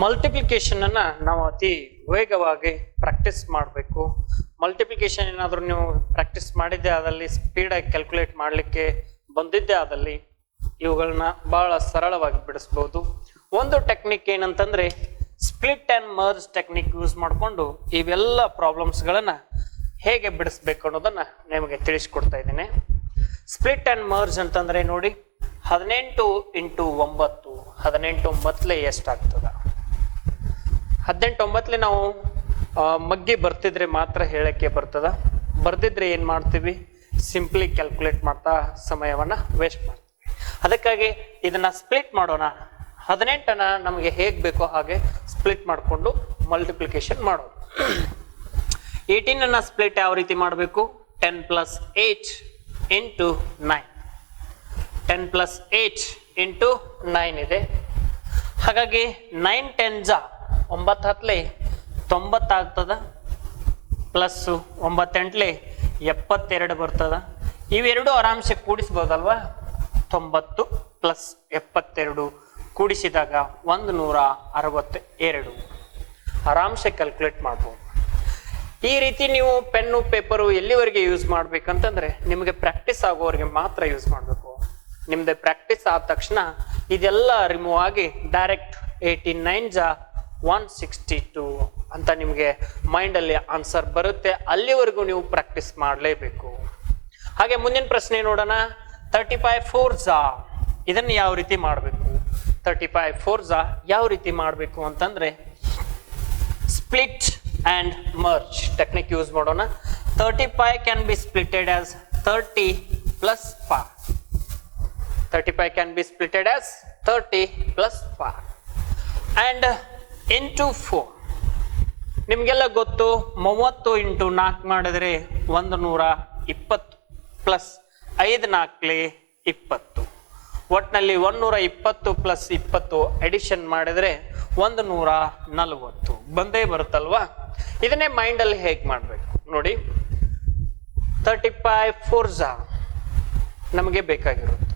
Multiplication ಅನ್ನ ನಾವು ಅತಿ ವೇಗವಾಗಿ ಪ್ರಾಕ್ಟೀಸ್ ಮಾಡಬೇಕು. ಮಲ್ಟಿಪ್ಲಿಕೇಶನ್ ಏನಾದರೂ ನೀವು ಪ್ರಾಕ್ಟೀಸ್ ಮಾಡಿದ್ದೆ ಆದಲ್ಲಿ, ಸ್ಪೀಡಾಗಿ ಕ್ಯಾಲ್ಕುಲೇಟ್ ಮಾಡಲಿಕ್ಕೆ ಬಂದಿದ್ದೆ ಆದಲ್ಲಿ ಇವುಗಳನ್ನ ಬಹಳ ಸರಳವಾಗಿ ಬಿಡಿಸ್ಬೋದು. ಒಂದು ಟೆಕ್ನಿಕ್ ಏನಂತಂದ್ರೆ split and merge technique use ಮಾಡಿಕೊಂಡು ಇವೆಲ್ಲ ಪ್ರಾಬ್ಲಮ್ಸ್ಗಳನ್ನ ಹೇಗೆ ಬಿಡಿಸ್ಬೇಕು ಅನ್ನೋದನ್ನ ನಿಮಗೆ ತಿಳಿಸ್ಕೊಡ್ತಾ ಇದ್ದೇನೆ. ಸ್ಪ್ಲಿಟ್ ಅಂಡ್ ಮರ್ಜ್ ಅಂತಂದ್ರೆ ನೋಡಿ, 18 × 9 18 ಮೊದಲೇ ಎಷ್ಟಾಗ್ತದ? 18 9 ನಾವು ಮಗ್ಗಿ ಬರ್ತಿದ್ರೆ ಮಾತ್ರ ಹೇಳಕ್ಕೆ ಬರ್ತದ, ಬರ್ದಿದ್ರೆ ಏನ್ ಮಾಡ್ತೀವಿ, ಸಿಂಪ್ಲಿ ಕ್ಯಾಲ್ಕುಲೇಟ್ ಮಾಡ್ತಾ ಸಮಯವನ್ನ ವೇಸ್ಟ್ ಮಾಡ್ತೀವಿ. ಅದಕ್ಕಾಗಿ ಇದನ್ನ ಸ್ಪ್ಲಿಟ್ ಮಾಡೋಣ. 18ನ ನಮಗೆ ಹೇಗೆ ಬೇಕೋ ಹಾಗೆ ಸ್ಪ್ಲಿಟ್ ಮಾಡಿಕೊಂಡು ಮಲ್ಟಿಪ್ಲಿಕೇಶನ್ ಮಾಡೋದು. 18ನ ಸ್ಪ್ಲಿಟ್ ಯಾವ ರೀತಿ ಮಾಡಬೇಕು? 10 + 8 × 9 10 + 8 × 9 ಇದೆ. ಹಾಗಾಗಿ 9 10 9 10 90 ಆಗ್ತದ, ಪ್ಲಸ್ 9 8 72 ಬರ್ತದ. ಇವೆರಡು ಆರಾಮ್ಸೆ ಕೂಡಿಸ್ಬೋದಲ್ವಾ? 90 + 72 ಕೂಡಿಸಿದಾಗ 162 ಆರಾಮ್ಸೆ ಕ್ಯಾಲ್ಕುಲೇಟ್ ಮಾಡ್ಬೋದು. ಈ ರೀತಿ ನೀವು ಪೆನ್ನು ಪೇಪರು ಎಲ್ಲಿವರೆಗೆ ಯೂಸ್ ಮಾಡ್ಬೇಕಂತಂದ್ರೆ ನಿಮಗೆ ಪ್ರಾಕ್ಟೀಸ್ ಆಗೋವರೆಗೆ ಮಾತ್ರ ಯೂಸ್ ಮಾಡಬೇಕು. ನಿಮ್ದು ಪ್ರಾಕ್ಟೀಸ್ ಆದ ತಕ್ಷಣ ಇದೆಲ್ಲ ರಿಮೂವ್ ಆಗಿ ಡೈರೆಕ್ಟ್ 18 9 162 ಅಂತ ನಿಮಗೆ ಮೈಂಡಲ್ಲಿ ಆನ್ಸರ್ ಬರುತ್ತೆ. ಅಲ್ಲಿವರೆಗೂ ನೀವು ಪ್ರಾಕ್ಟೀಸ್ ಮಾಡಲೇಬೇಕು. ಹಾಗೆ ಮುಂದಿನ ಪ್ರಶ್ನೆ ನೋಡೋಣ. 35 4 ಇದನ್ನು ಯಾವ ರೀತಿ ಮಾಡಬೇಕು? 35 4 ಯಾವ ರೀತಿ ಮಾಡಬೇಕು ಅಂತಂದ್ರೆ split and merge technique use ಮಾಡೋಣ. 35 can be splitted as 30 + 5. 35 can be splitted as 30 + 5 and into 4. ನಿಮಗೆಲ್ಲ ಗೊತ್ತು 30 × 4 ಮಾಡಿದ್ರೆ 120 ಪ್ಲಸ್ 5 4 20. ಒಟ್ಟಿನಲ್ಲಿ 120 + 20 ಅಡಿಷನ್ ಮಾಡಿದ್ರೆ 140 ಬಂದೇ ಬರುತ್ತಲ್ವಾ? ಇದನ್ನೇ ಮೈಂಡ್ ಅಲ್ಲಿ ಹೇಗೆ ಮಾಡ್ಬೇಕು ನೋಡಿ. 35 4 ನಮಗೆ ಬೇಕಾಗಿರುತ್ತೆ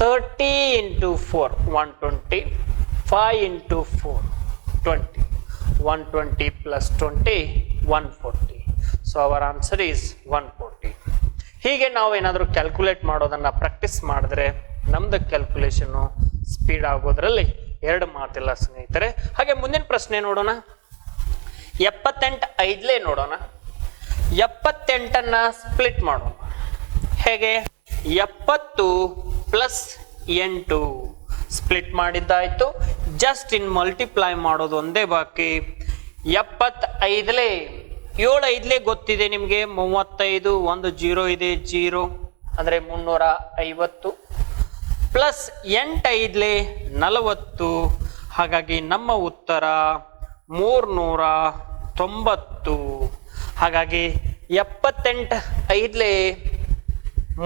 30 × 4 120, 5 × 4 20, 120 + 20 140. So our answer is 140. ಹೀಗೆ ನಾವು ಏನಾದರೂ ಕ್ಯಾಲ್ಕುಲೇಟ್ ಮಾಡೋದನ್ನ ಪ್ರಾಕ್ಟೀಸ್ ಮಾಡಿದ್ರೆ ನಮ್ದು ಕ್ಯಾಲ್ಕುಲೇಷನ್ ಸ್ಪೀಡ್ ಆಗೋದ್ರಲ್ಲಿ ಎರಡು ಮಾತಿಲ್ಲ ಸ್ನೇಹಿತರೆ. ಹಾಗೆ ಮುಂದಿನ ಪ್ರಶ್ನೆ ನೋಡೋಣ. 78 5 ನೋಡೋಣ. 78ನ್ನ ಸ್ಪ್ಲಿಟ್ ಮಾಡೋಣ. ಹೇಗೆ? 70 + 8 ಸ್ಪ್ಲಿಟ್ ಮಾಡಿದ್ದಾಯ್ತು. ಜಸ್ಟ್ ಇನ್ ಮಲ್ಟಿಪ್ಲೈ ಮಾಡೋದು ಒಂದೇ ಬಾಕಿ. 75 7 5 ಗೊತ್ತಿದೆ ನಿಮಗೆ. 35 ಒಂದು 0 ಇದೆ, 0 ಅಂದ್ರೆ 350 ಪ್ಲಸ್ 8 5 40. ಹಾಗಾಗಿ ನಮ್ಮ ಉತ್ತರ 390. ಹಾಗಾಗಿ 78 5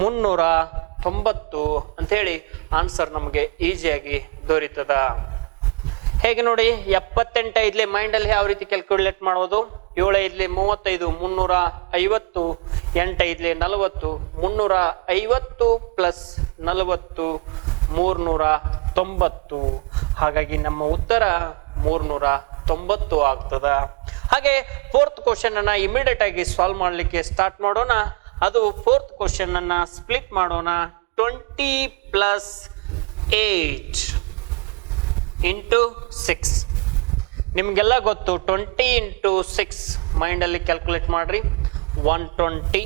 390 ಅಂತೇಳಿ ಆನ್ಸರ್ ನಮಗೆ ಈಸಿಯಾಗಿ ದೊರೀತದ. ಹೇಗೆ ನೋಡಿ, 78 5 ಮೈಂಡಲ್ಲಿ ಯಾವ ರೀತಿ ಕ್ಯಾಲ್ಕುಲೇಟ್ ಮಾಡೋದು? 7 5 35 350, 8 5 40, 350 ಪ್ಲಸ್ 40 390. ಹಾಗಾಗಿ ನಮ್ಮ ಉತ್ತರ 390 ಆಗ್ತದ. ಹಾಗೆ 4th ಕ್ವಶನ್ ಅನ್ನ ಇಮಿಡಿಯೇಟ್ ಆಗಿ ಸಾಲ್ವ್ ಮಾಡಲಿಕ್ಕೆ ಸ್ಟಾರ್ಟ್ ಮಾಡೋಣ. ಅದು 4th ಕ್ವಶನ್ ಅನ್ನ ಸ್ಪ್ಲಿಟ್ ಮಾಡೋಣ. 20 + 8 × 6. ನಿಮ್ಗೆಲ್ಲ ಗೊತ್ತು 20 × 6 ಮೈಂಡ್ ಅಲ್ಲಿ ಕ್ಯಾಲ್ಕುಲೇಟ್ ಮಾಡ್ರಿ. 120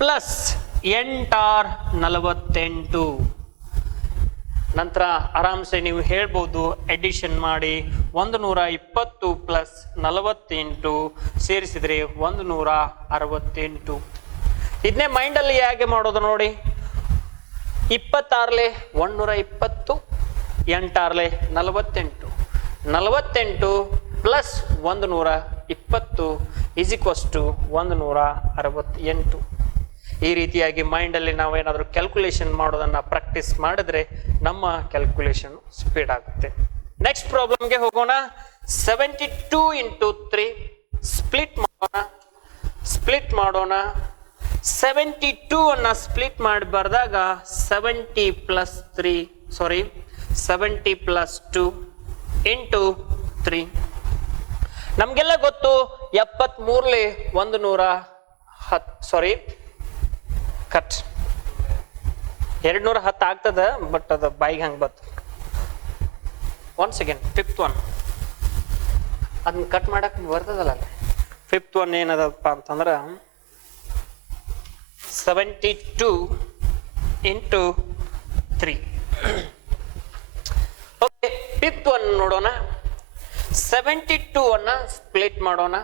ಪ್ಲಸ್ 8 48. ನಂತರ ಆರಾಮ್ಸೆ ನೀವು ಹೇಳ್ಬೋದು ಅಡಿಷನ್ ಮಾಡಿ 120 ಪ್ಲಸ್ 48 ಸೇರಿಸಿದ್ರೆ 168. ಇದನ್ನೇ ಮೈಂಡಲ್ಲಿ ಹೇಗೆ ಮಾಡೋದು ನೋಡಿ. 26 120, 8 48, 48 ಪ್ಲಸ್ 120 = 168. ಈ ರೀತಿಯಾಗಿ ಮೈಂಡಲ್ಲಿ ನಾವು ಏನಾದರೂ ಕ್ಯಾಲ್ಕುಲೇಷನ್ ಮಾಡೋದನ್ನ ಪ್ರಾಕ್ಟೀಸ್ ಮಾಡಿದ್ರೆ ನಮ್ಮ ಕ್ಯಾಲ್ಕುಲೇಷನ್ ಸ್ಪೀಡ್ ಆಗುತ್ತೆ. ನೆಕ್ಸ್ಟ್ ಪ್ರಾಬ್ಲಮ್ಗೆ ಹೋಗೋಣ. 72 × 3 ಸ್ಪ್ಲಿಟ್ ಮಾಡೋಣ. 72 ಅನ್ನ ಸ್ಪ್ಲಿಟ್ ಮಾಡಿ ಬರೆದಾಗ 70 + 3 70 plus 2 into 3. ನಮ್ಗೆಲ್ಲ ಗೊತ್ತು 73 ಕಟ್ 210 ಆಗ್ತದ, ಬಟ್ ಅದು ಬಾಯಿಗೆ ಹಂಗೆ ಬರ್ತದೆ. ಒನ್ ಸೆಕೆಂಡ್, ಫಿಫ್ತ್ ಒನ್ ಅದನ್ನ ಕಟ್ ಮಾಡಕ್ ಬರ್ತದಲ್ಲ. ಫಿಫ್ತ್ ಒನ್ ಏನದಪ್ಪ ಅಂತಂದ್ರೆ 72 into 3. ಓಕೆ, ಫಿಫ್ತ್ ಒನ್ ನೋಡೋಣ. 72 ಅನ್ನ ಸ್ಪ್ಲಿಟ್ ಮಾಡೋಣ.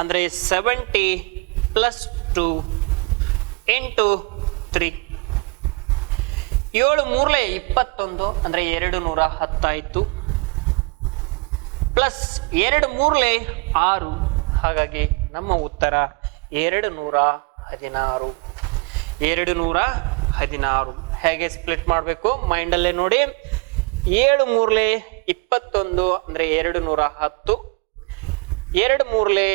ಅಂದ್ರೆ 70 plus 2 into 3. 7 3 21 ಅಂದ್ರೆ 210 ಆಯ್ತು. ಪ್ಲಸ್ 2 3 6, ಹಾಗಾಗಿ ನಮ್ಮ ಉತ್ತರ 216. 216 ಹೇಗೆ ಸ್ಪ್ಲಿಟ್ ಮಾಡಬೇಕು ಮೈಂಡಲ್ಲೇ ನೋಡಿ. 7 3 21 ಅಂದ್ರೆ 210, 2 3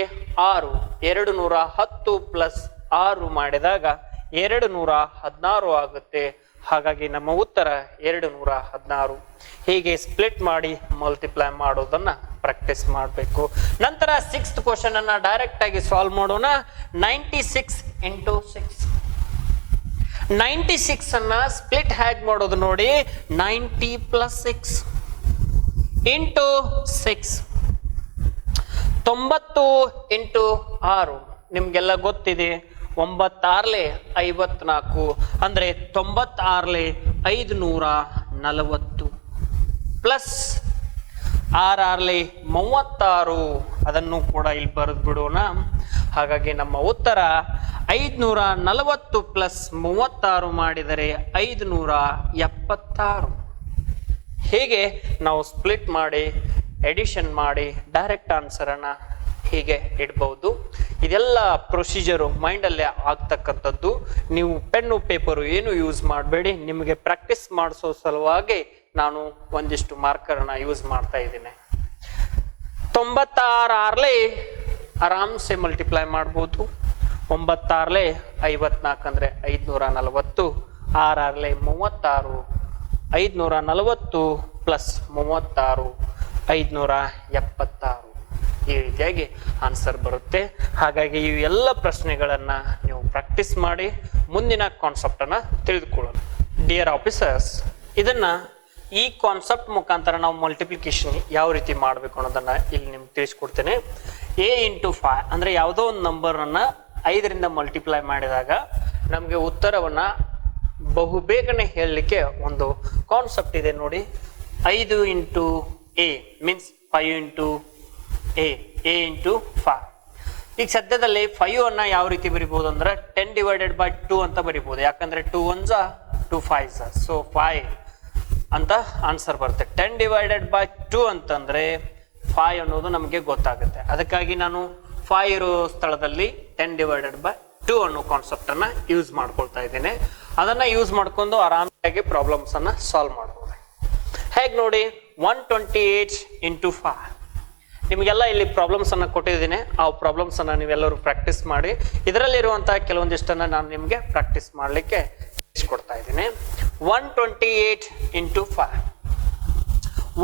6, 210 ಪ್ಲಸ್ 6 ಮಾಡಿದಾಗ 216 ಆಗುತ್ತೆ. ಹಾಗಾಗಿ ನಮ್ಮ ಉತ್ತರ 216. ಹೀಗೆ ಸ್ಪ್ಲಿಟ್ ಮಾಡಿ ಮಲ್ಟಿಪ್ಲೈ ಮಾಡೋದನ್ನ ಪ್ರಾಕ್ಟೀಸ್ ಮಾಡಬೇಕು. ನಂತರ 6th ಕ್ವಶನ್ ಅನ್ನ ಡೈರೆಕ್ಟ್ ಆಗಿ ಸಾಲ್ವ್ ಮಾಡೋಣ. 96 into 6. 96 ಅನ್ನ ಸ್ಪ್ಲಿಟ್ ಹೇಗೆ ಮಾಡೋದು ನೋಡಿ. 90 plus 6 into 6. 90 into 6 ನಿಮ್ಗೆಲ್ಲ ಗೊತ್ತಿದೆ. 9 54 ಅಂದ್ರೆ 96 540 ಪ್ಲಸ್ 6 36, ಅದನ್ನು ಕೂಡ ಇಲ್ಲಿ ಬರೆದು ಬಿಡೋಣ. ಹಾಗಾಗಿ ನಮ್ಮ ಉತ್ತರ 540 ಪ್ಲಸ್ 36 ಮಾಡಿದರೆ 576. ಹೀಗೆ ನಾವು ಸ್ಪ್ಲಿಟ್ ಮಾಡಿ ಎಡಿಷನ್ ಮಾಡಿ ಡೈರೆಕ್ಟ್ ಆನ್ಸರ್ ಅನ್ನ ಹೀಗೆ ಇಡಬಹುದು. ಇದೆಲ್ಲ ಪ್ರೊಸೀಜರು ಮೈಂಡಲ್ಲೇ ಆಗ್ತಕ್ಕಂಥದ್ದು. ನೀವು ಪೆನ್ನು ಪೇಪರು ಏನು ಯೂಸ್ ಮಾಡಬೇಡಿ. ನಿಮಗೆ ಪ್ರಾಕ್ಟೀಸ್ ಮಾಡಿಸೋ ಸಲುವಾಗಿ ನಾನು ಒಂದಿಷ್ಟು ಮಾರ್ಕರ್ನ ಯೂಸ್ ಮಾಡ್ತಾ ಇದ್ದೀನಿ. 96 ಆರಾಮ್ಸೆ ಮಲ್ಟಿಪ್ಲೈ ಮಾಡ್ಬೋದು. 9 54 ಅಂದ್ರೆ 540, 6 36, 540 ಪ್ಲಸ್ 36 576. ಈ ರೀತಿಯಾಗಿ ಆನ್ಸರ್ ಬರುತ್ತೆ. ಹಾಗಾಗಿ ಈ ಎಲ್ಲ ಪ್ರಶ್ನೆಗಳನ್ನ ನೀವು ಪ್ರಾಕ್ಟೀಸ್ ಮಾಡಿ ಮುಂದಿನ ಕಾನ್ಸೆಪ್ಟ್ ಅನ್ನ ತಿಳಿದುಕೊಳ್ಳೋಣ. ಡಿಯರ್ ಆಫೀಸರ್ಸ್, ಇದನ್ನ ಈ ಕಾನ್ಸೆಪ್ಟ್ ಮುಖಾಂತರ ನಾವು ಮಲ್ಟಿಪ್ಲಿಕೇಶನ್ ಯಾವ ರೀತಿ ಮಾಡಬೇಕು ಅನ್ನೋದನ್ನ ಇಲ್ಲಿ ನಿಮ್ಗೆ ತಿಳಿಸ್ಕೊಡ್ತೇನೆ. a into 5 ಅಂದ್ರೆ ಯಾವುದೋ ಒಂದು ನಂಬರ್ ಅನ್ನ 5ರಿಂದ ಮಲ್ಟಿಪ್ಲೈ ಮಾಡಿದಾಗ ನಮಗೆ ಉತ್ತರವನ್ನ ಬಹುಬೇಗನೆ ಹೇಳಲಿಕ್ಕೆ ಒಂದು ಕಾನ್ಸೆಪ್ಟ್ ಇದೆ ನೋಡಿ. 5 into a means 5 into a into 5. ಈಗ ಸದ್ಯದಲ್ಲಿ 5 ಅನ್ನ ಯಾವ ರೀತಿ ಬರಿಬಹುದು ಅಂದ್ರೆ 10 divided by 2 ಅಂತ ಬರಿಬಹುದು. ಯಾಕಂದ್ರೆ 2 1s 2 5s, ಸೊ 5 ಅಂತ ಆನ್ಸರ್ ಬರುತ್ತೆ. 10 divided by 2 ಅಂತಂದ್ರೆ 5 ಅನ್ನೋದು ನಮಗೆ ಗೊತ್ತಾಗುತ್ತೆ. ಅದಕ್ಕಾಗಿ ನಾನು 5 ಇರೋ ಸ್ಥಳದಲ್ಲಿ 10 divided by 2 ಅನ್ನೋ ಕಾನ್ಸೆಪ್ಟ್ ಅನ್ನ ಯೂಸ್ ಮಾಡ್ಕೊಳ್ತಾ ಇದ್ದೇನೆ. ಅದನ್ನ ಯೂಸ್ ಮಾಡ್ಕೊಂಡು ಆರಾಮಾಗಿ ಪ್ರಾಬ್ಲಮ್ಸ್ ಅನ್ನ ಸಾಲ್ವ್ ಮಾಡಬಹುದು. ಹೇಗೆ ನೋಡಿ, 128 into 5. ನಿಮಗೆಲ್ಲ ಇಲ್ಲಿ ಪ್ರಾಬ್ಲಮ್ಸ್ ಅನ್ನ ಕೊಟ್ಟಿದ್ದೀನಿ. ಆ ಪ್ರಾಬ್ಲಮ್ಸ್ ಅನ್ನ ನೀವೆಲ್ಲರೂ ಪ್ರಾಕ್ಟೀಸ್ ಮಾಡಿ. ಇದರಲ್ಲಿರುವಂತಹ ಕೆಲವೊಂದಿಷ್ಟನ್ನ ನಾನು ನಿಮ್ಗೆ ಪ್ರಾಕ್ಟೀಸ್ ಮಾಡ್ಲಿಕ್ಕೆ ಕೊಡ್ತಾ ಇದ್ದೀನಿ. 128 into 5.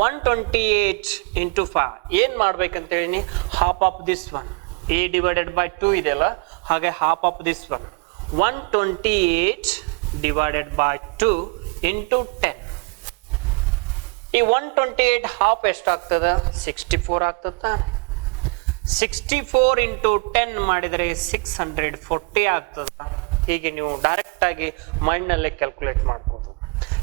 128 into 5 ಏನ್ ಮಾಡ್ಬೇಕಂತ ಹೇಳಿ, half of this one. a divided by 2 ಇದೆಯಲ್ಲ, ಹಾಗೆ half of this one. 128 divided by 2 into 10. ಈ 128 ಹಾಫ್ ಎಷ್ಟಾಗ್ತದ? 64 ಆಗ್ತದ. 64 into 10 ಮಾಡಿದರೆ 640 ಆಗ್ತದ. ಹೀಗೆ ನೀವು ಡೈರೆಕ್ಟ್ ಆಗಿ ಮೈಂಡ್ ನಲ್ಲೇ ಕ್ಯಾಲ್ಕುಲೇಟ್ ಮಾಡಬಹುದು.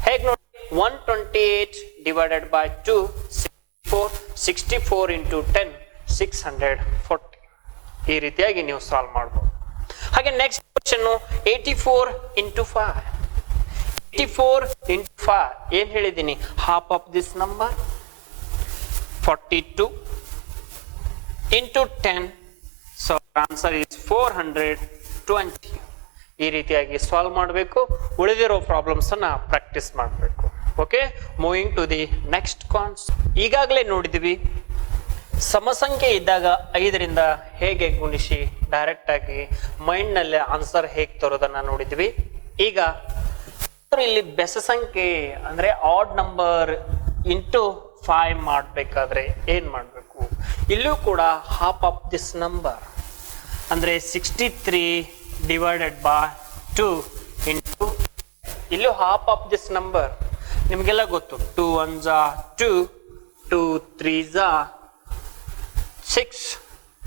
ಹೇಗೆ ನೋಡಿ, 128 divided by 2 64, 64 into 10 640. ಈ ರೀತಿಯಾಗಿ ನೀವು ಸಾಲ್ವ್ ಮಾಡಬಹುದು. ಹಾಗೆ ನೆಕ್ಸ್ಟ್ ಕ್ವೆಶ್ಚನ್ 84 into 5. 84 into 5 ಏನ್ ಹೇಳಿದ್ದೀನಿ, half of this number. 42 into 10, so answer is 420. ಈ ರೀತಿಯಾಗಿ ಸಾಲ್ವ್ ಮಾಡಬೇಕು. ಉಳಿದಿರೋ ಪ್ರಾಬ್ಲಮ್ಸ್ ಅನ್ನ ಪ್ರಾಕ್ಟೀಸ್ ಮಾಡಬೇಕು. Okay, moving to the next concept. ಈಗಾಗಲೇ ನೋಡಿದ್ವಿ ಸಮಸಂಖ್ಯೆ ಇದ್ದಾಗ 5ರಿಂದ ಹೇಗೆ ಗುಣಿಸಿ ಡೈರೆಕ್ಟ್ ಆಗಿ ಮೈಂಡ್ ನಲ್ಲಿ ಆನ್ಸರ್ ಹೇಗೆ ತರೋದನ್ನ ನೋಡಿದ್ವಿ. ಈಗ ಇಲ್ಲಿ ಬೆಸ ಸಂಖ್ಯೆ ಅಂದ್ರೆ ಆಡ್ ನಂಬರ್ ಇಂಟು 5 ಮಾಡ್ಬೇಕಾದ್ರೆ ಏನ್ ಮಾಡ್ಬೇಕು? ಇಲ್ಲೂ ಕೂಡ ಹಾಫ್ ಆಫ್ ದಿಸ್ ನಂಬರ್ ಅಂದ್ರೆ 63 ಡಿವೈಡೆಡ್ ಬೈ 2 ಇಂಟು ಇಲ್ಲೂ ಹಾಫ್ ಆಫ್ ದಿಸ್ ನಂಬರ್ ನಿಮಗೆಲ್ಲ ಗೊತ್ತು. 2 1s 2, 2 3s 6,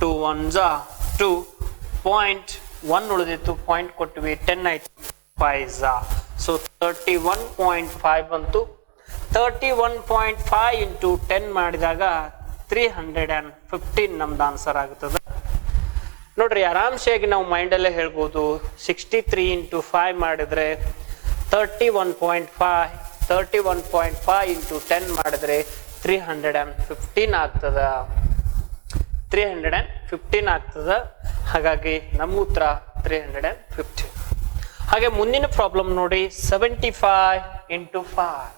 2 1s 2, point 1 ಉಳಿದಿತ್ತು, point ಕೊಟ್ವಿ, 10 ಆಯ್ತು, 5s. ಸೊ 31.5 ಬಂತು. 31.5 ಇಂಟು 10 ಮಾಡಿದಾಗ 315 ನಮ್ದು ಆನ್ಸರ್ ಆಗುತ್ತದೆ. ನೋಡ್ರಿ, ಆರಾಮ್ಸೆಯಾಗಿ ನಾವು ಮೈಂಡಲ್ಲೇ ಹೇಳ್ಬೋದು. 63 ಇಂಟು 5 ಮಾಡಿದ್ರೆ 31.5, 31.5 ಇಂಟು 10 ಮಾಡಿದ್ರೆ 315 ಆಗ್ತದ. 315 ಆಗ್ತದ. ಹಾಗಾಗಿ ನಮ್ಮ ಉತ್ತರ 315. ಹಾಗೆ ಮುಂದಿನ ಪ್ರಾಬ್ಲಮ್ ನೋಡಿ, 75 ಇಂಟು 5.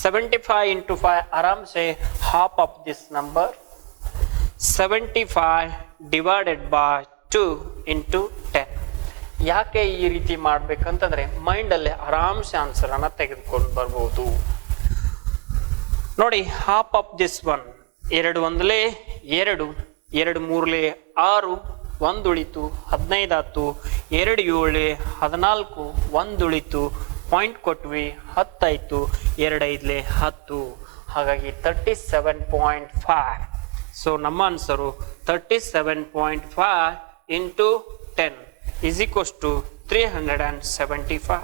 75 ಇಂಟು 5 ಆರಾಮ್ಸೆ half of this number. 75 divided by 2 into 10. ಯಾಕೆ ಈ ರೀತಿ ಮಾಡ್ಬೇಕಂತಂದ್ರೆ ಮೈಂಡಲ್ಲೇ ಆರಾಮ್ಸೆ ಆನ್ಸರ್ ಅನ್ನ ತೆಗೆದುಕೊಂಡು ಬರ್ಬೋದು. ನೋಡಿ, ಹಾಫ್ ಆಫ್ ದಿಸ್ ಒನ್ 2 1 2, 2 3 6, 1 ಉಳಿತು, 15 ಆಯ್ತು, 2 7 14, 1 ಉಳಿತು, ಪಾಯಿಂಟ್ ಕೊಟ್ವಿ, 10 ಆಯ್ತು, 2 5 10. ಹಾಗಾಗಿ 37.5. ಸೊ ನಮ್ಮ answer 37.5 into 10 is equals to 375.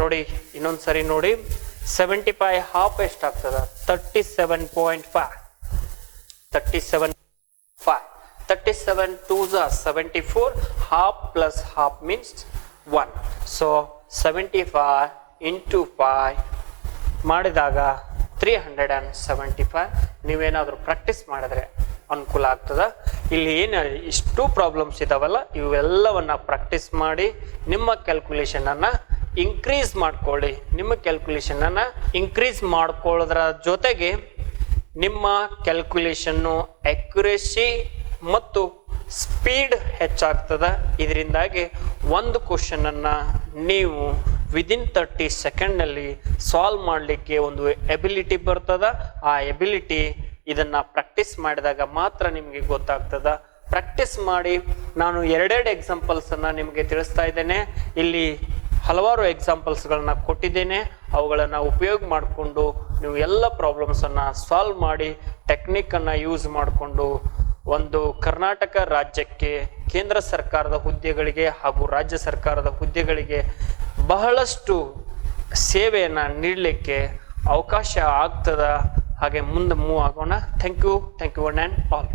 ನೋಡಿ, ಇನ್ನೊಂದ್ಸರಿ ನೋಡಿ, 75 ಹಾಫ್ ಎಷ್ಟಾಗ್ತದ? 37.5. 37.5. 37 2s 74. Half plus half means 1. So 75 into 5 ಮಾಡಿದಾಗ 375. ನೀವೇನಾದರೂ ಪ್ರಾಕ್ಟೀಸ್ ಮಾಡಿದ್ರೆ ಅನುಕೂಲ ಆಗ್ತದ. ಇಲ್ಲಿ ಏನು ಇಷ್ಟು ಪ್ರಾಬ್ಲಮ್ಸ್ ಇದಾವಲ್ಲ, ಇವೆಲ್ಲವನ್ನ ಪ್ರಾಕ್ಟೀಸ್ ಮಾಡಿ ನಿಮ್ಮ ಕ್ಯಾಲ್ಕುಲೇಷನ್ ಅನ್ನ ಇನ್ಕ್ರೀಸ್ ಮಾಡ್ಕೊಳ್ಳಿ. ನಿಮ್ಮ ಕ್ಯಾಲ್ಕುಲೇಷನ್ ಅನ್ನ ಇನ್ಕ್ರೀಸ್ ಮಾಡ್ಕೊಳ್ಳೋದ್ರ ಜೊತೆಗೆ ನಿಮ್ಮ ಕ್ಯಾಲ್ಕುಲೇಷನ್ನು ಅಕ್ಯುರೇಸಿ ಮತ್ತು ಸ್ಪೀಡ್ ಹೆಚ್ಚಾಗ್ತದ. ಇದರಿಂದಾಗಿ ಒಂದು ಕ್ವಶನ್ ಅನ್ನ ನೀವು ವಿದಿನ್ 30 ಸೆಕೆಂಡ್ನಲ್ಲಿ ಸಾಲ್ವ್ ಮಾಡಲಿಕ್ಕೆ ಒಂದು ಎಬಿಲಿಟಿ ಬರ್ತದ. ಆ ಎಬಿಲಿಟಿ ಇದನ್ನ ಪ್ರಾಕ್ಟೀಸ್ ಮಾಡಿದಾಗ ಮಾತ್ರ ನಿಮಗೆ ಗೊತ್ತಾಗ್ತದ. ಪ್ರಾಕ್ಟೀಸ್ ಮಾಡಿ. ನಾನು ಎರಡೆರಡು ಎಕ್ಸಾಂಪಲ್ಸ್ ಅನ್ನ ನಿಮಗೆ ತಿಳಿಸ್ತಾ ಇದ್ದೇನೆ. ಇಲ್ಲಿ ಹಲವಾರು ಎಕ್ಸಾಂಪಲ್ಸ್ಗಳನ್ನ ಕೊಟ್ಟಿದ್ದೇನೆ. ಅವುಗಳನ್ನ ಉಪಯೋಗ ಮಾಡಿಕೊಂಡು ನೀವು ಎಲ್ಲ ಪ್ರಾಬ್ಲಮ್ಸ್ ಅನ್ನ ಸಾಲ್ವ್ ಮಾಡಿ ಟೆಕ್ನಿಕ್ ಅನ್ನ ಯೂಸ್ ಮಾಡಿಕೊಂಡು ಒಂದು ಕರ್ನಾಟಕ ರಾಜ್ಯಕ್ಕೆ ಕೇಂದ್ರ ಸರ್ಕಾರದ ಹುದ್ದೆಗಳಿಗೆ ಹಾಗೂ ರಾಜ್ಯ ಸರ್ಕಾರದ ಹುದ್ದೆಗಳಿಗೆ ಬಹಳಷ್ಟು ಸೇವೆಯನ್ನ ನೀಡಲಿಕ್ಕೆ ಅವಕಾಶ ಆಗ್ತದ. ಹಾಗೆ ಮುಂದೆ ಮೂವ್ ಆಗೋಣ. Thank you one and all.